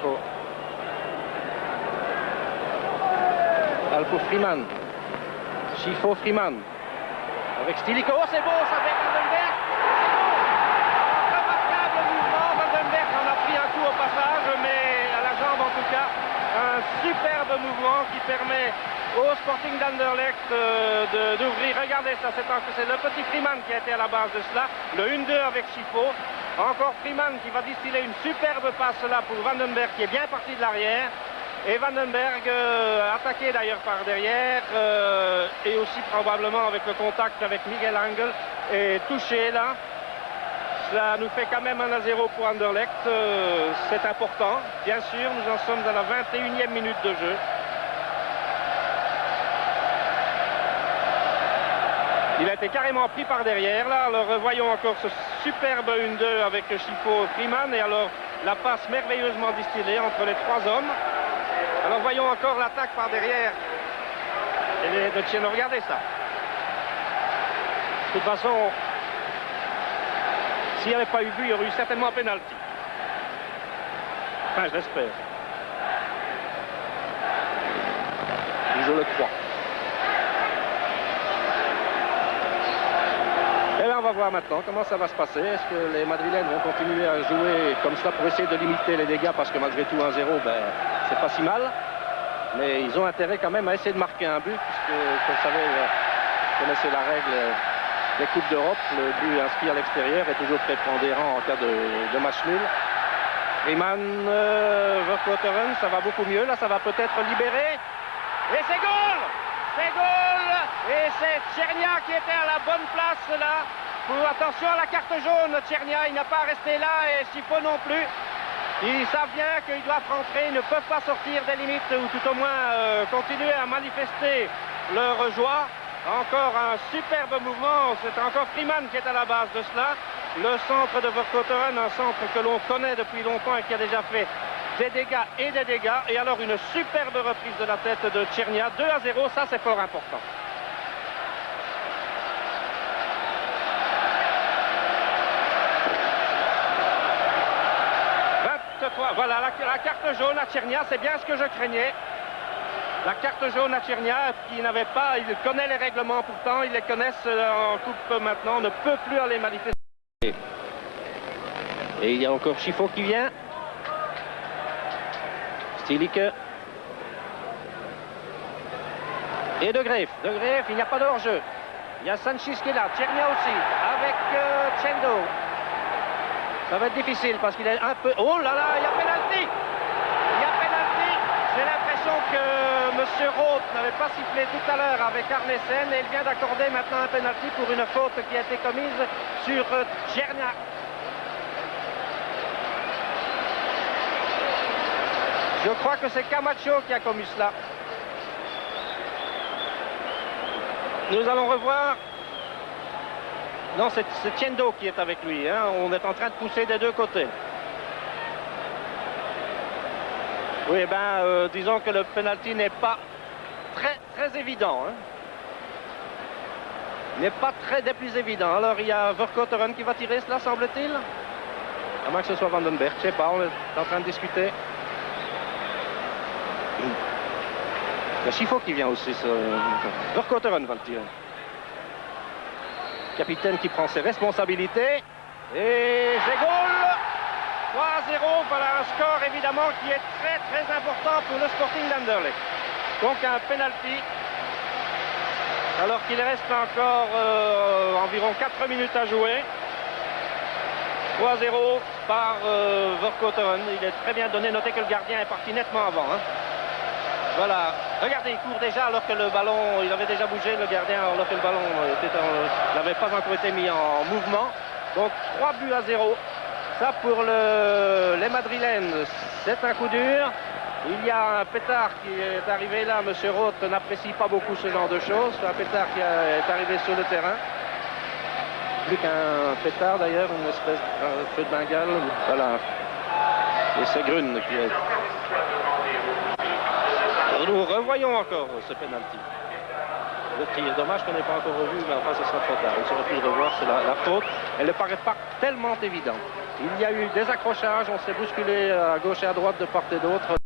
Chiffo. Balle pour Freeman. Chiffo, Freeman. Avec Stilico, c'est beau, ça fait Vandenberg. Remarquable mouvement, Vandenberg en a pris un coup au passage, mais à la jambe en tout cas. Un superbe mouvement qui permet au Sporting d'Anderlecht d'ouvrir. Regardez ça, c'est le petit Freeman qui a été à la base de cela. Le 1-2 avec Chiffo. Encore Freeman qui va distiller une superbe passe là pour Vandenberg qui est bien parti de l'arrière. Et Vandenberg, attaqué d'ailleurs par derrière, et aussi probablement avec le contact avec Miguel Angel, est touché là. Cela nous fait quand même 1-0 pour Anderlecht. C'est important, bien sûr, nous en sommes à la 21e minute de jeu. Il a été carrément pris par derrière là. Alors voyons encore ce superbe 1-2 avec Chiffo Freeman, et alors la passe merveilleusement distillée entre les trois hommes. Alors voyons encore l'attaque par derrière de Tcheno. Regardez ça. De toute façon, s'il n'y avait pas eu but, il y aurait eu certainement un pénalty. Enfin, je l'espère. Je le crois. Et là, on va voir maintenant comment ça va se passer. Est-ce que les Madrilènes vont continuer à jouer comme ça pour essayer de limiter les dégâts, parce que malgré tout 1-0, ben, c'est pas si mal. Mais ils ont intérêt quand même à essayer de marquer un but, puisque, comme vous savez, vous connaissez la règle des Coupes d'Europe, le but inscrit à l'extérieur est toujours prépondérant en cas de match nul. Freeman, Verkotteren, ça va beaucoup mieux. Là, ça va peut-être libérer. Et c'est goal! C'est goal! Et c'est Tchernia qui était à la bonne place là. Attention à la carte jaune, Tchernia, il n'a pas resté là, et Chiffo non plus. Ils savent bien qu'ils doivent rentrer, ils ne peuvent pas sortir des limites, ou tout au moins continuer à manifester leur joie. Encore un superbe mouvement, c'est encore Freeman qui est à la base de cela. Le centre de Verkotteren, un centre que l'on connaît depuis longtemps et qui a déjà fait des dégâts et des dégâts. Et alors une superbe reprise de la tête de Tchernia, 2-0, ça c'est fort important. Voilà la carte jaune à Tchernia, c'est bien ce que je craignais. La carte jaune à Tchernia, qui n'avait pas, il connaît les règlements pourtant, ils les connaissent en coupe maintenant, on ne peut plus aller manifester. Et il y a encore Chiffo qui vient. Stilique. Et De Greef. De Greef, il n'y a pas de hors-jeu. Il y a Sanchez qui est là, Tchernia aussi, avec Chendo. Ça va être difficile parce qu'il est un peu... Oh là là, il y a pénalty! Il y a pénalty! J'ai l'impression que M. Roth n'avait pas sifflé tout à l'heure avec Arnesen, et il vient d'accorder maintenant un pénalty pour une faute qui a été commise sur Tchernia. Je crois que c'est Camacho qui a commis cela. Nous allons revoir... Non, c'est Chendo qui est avec lui. Hein. On est en train de pousser des deux côtés. Oui, ben, disons que le penalty n'est pas très évident. Hein. N'est pas des plus évidents. Alors, il y a Verkotteren qui va tirer cela, semble-t-il. À moins que ce soit Vandenberg, je ne sais pas, on est en train de discuter. Il y a Chiffo qui vient aussi. Verkotteren va le tirer. Capitaine qui prend ses responsabilités. Et c'est goal! 3-0, voilà un score évidemment qui est très important pour le Sporting d'Anderlecht. Donc un penalty. Alors qu'il reste encore environ 4 minutes à jouer. 3-0 par Verkotteren. Il est très bien donné. Notez que le gardien est parti nettement avant. Hein. Voilà, regardez, il court déjà alors que le ballon, il avait déjà bougé le gardien alors que le ballon n'avait pas encore été mis en mouvement. Donc 3-0. Ça pour les Madrilènes, c'est un coup dur. Il y a un pétard qui est arrivé là, M. Roth n'apprécie pas beaucoup ce genre de choses. C'est un pétard qui est arrivé sur le terrain. Plus qu'un pétard d'ailleurs, une espèce de feu de Bengale. Voilà. Et c'est Grune qui est... Nous revoyons encore ce penalty. Le tir, dommage qu'on n'ait pas encore revu, mais enfin ce sera trop tard. Il aurait pu le revoir, c'est la faute. Elle ne paraît pas tellement évidente. Il y a eu des accrochages, on s'est bousculé à gauche et à droite de part et d'autre.